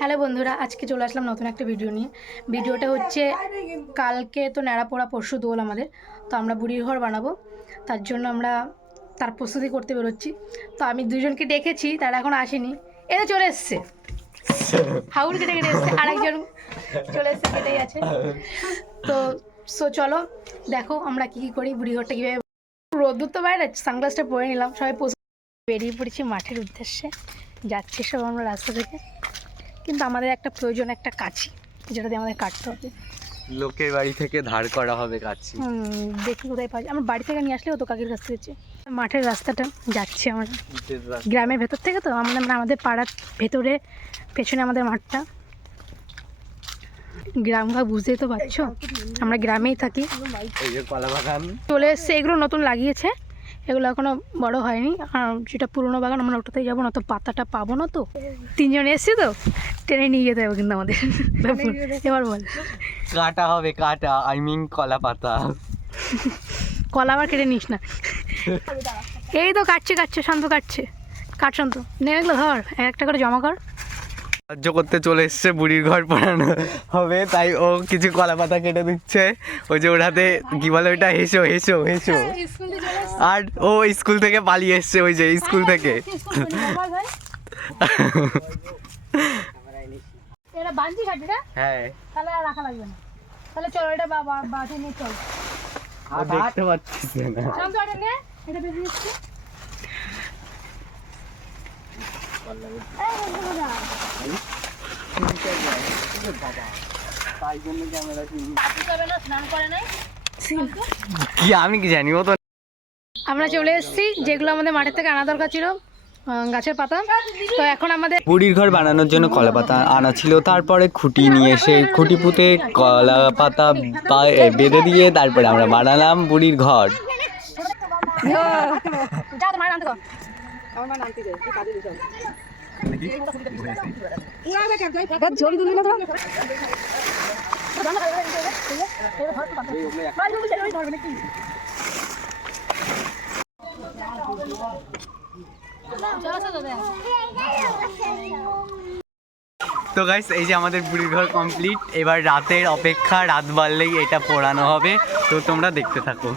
Hello বন্ধুরা, আজকে চলে আসলাম নতুন একটা ভিডিও নিয়ে। ভিডিওটা হচ্ছে কালকে তো ন্যাড়া পোড়া, পরশু দোল আমাদের। তো আমরা বুড়ির ঘর বানাবো, তার জন্য আমরা তার প্রস্তুতি করতে বেরোচ্ছি। তো আমি দুজনকে ডেকেছি, তারা এখন আসেনি। এরা চলে এসছে, হাউল কেটে কেটে এসছে, আরেকজন চলে এসছে, কেটেই আছে। তো চলো দেখো আমরা কী কী করি, বুড়ি ঘরটা কীভাবে। রোদ্দুর তো বাইরে, সানগ্লাসটা পরে নিলাম, সবাই বেরিয়ে পড়েছি মাঠের উদ্দেশ্যে। যাচ্ছি সব আমরা রাস্তা থেকে, কিন্তু আমাদের একটা প্রয়োজন, একটা কাছি, যেটা দিয়ে আমাদের কাটতে হবে। লোকের বাড়ি থেকে ধার করা হবে কাছি। দেখি কোথায় পাই, আমার বাড়ি থেকে নিয়ে আসলেও তো কাকির কাছ থেকে। মাঠের রাস্তাটা যাচ্ছি আমরা গ্রামের ভেতর থেকে, তো আমাদের পাড়ার ভেতরে, পেছনে আমাদের মাঠটা। গ্রাম ঘা বুঝতেই তো পারছো, আমরা গ্রামেই থাকি। এই যে কলা বাগান চলে এসছে, এগুলো নতুন লাগিয়েছে, এগুলো এখনো বড় হয়নি। আর যেটা পুরোনো বাগান, আমরা ওটাতেই যাবো না, তো পাতাটা পাবো না। তো তিনজন এসছি, তো টেনে নিয়ে যেতে হবে কিন্তু আমাদের। এবার বল, কাটা হবে, কাটা আই মিন কলা পাতা। কলা আবার কেটে নিস না। এই তো কাটছে শান্ত কাটছে, কাট শান্ত, নেমে গেলো, ধর একটা করে জমা কর। সাহায্য করতে চলে এসছে, বুড়ির ঘর পড়ানো হবে, তাই ও কিছু কলা পাতা কেটে দিচ্ছে। ওই যে ওর হাতে কি বলে ওইটা, হেসো হেসো হেসো। আর ও স্কুল থেকে পালিয়ে এসছে, ওই যে স্কুল থেকে। এটা বাঁধি কাটি না, হ্যাঁ তাহলে আর রাখা লাগবে না। তাহলে চলো এটা বাঁধে নিয়ে চল। দেখতে পাচ্ছিস না। শান্ত, এটা নে, এটা বেশি দিচ্ছি। কি আমি কি জানি, ও তো। আমরা চলে এসেছি, যেগুলো আমাদের মাঠের থেকে আনা দরকার ছিল, গাছের পাতা। তো এখন আমাদের বুড়ির ঘর বানানোর জন্য কলা পাতা আনা ছিল, তারপরে খুঁটি নিয়ে এসে খুঁটি পুঁতে কলা পাতা বেঁধে দিয়ে তারপরে আমরা বানালাম বুড়ির ঘর। তো গাইস, এই যে আমাদের বুড়ির ঘর কমপ্লিট। এবার রাতের অপেক্ষা, রাত বাড়লেই এটা পোড়ানো হবে, তো তোমরা দেখতে থাকো।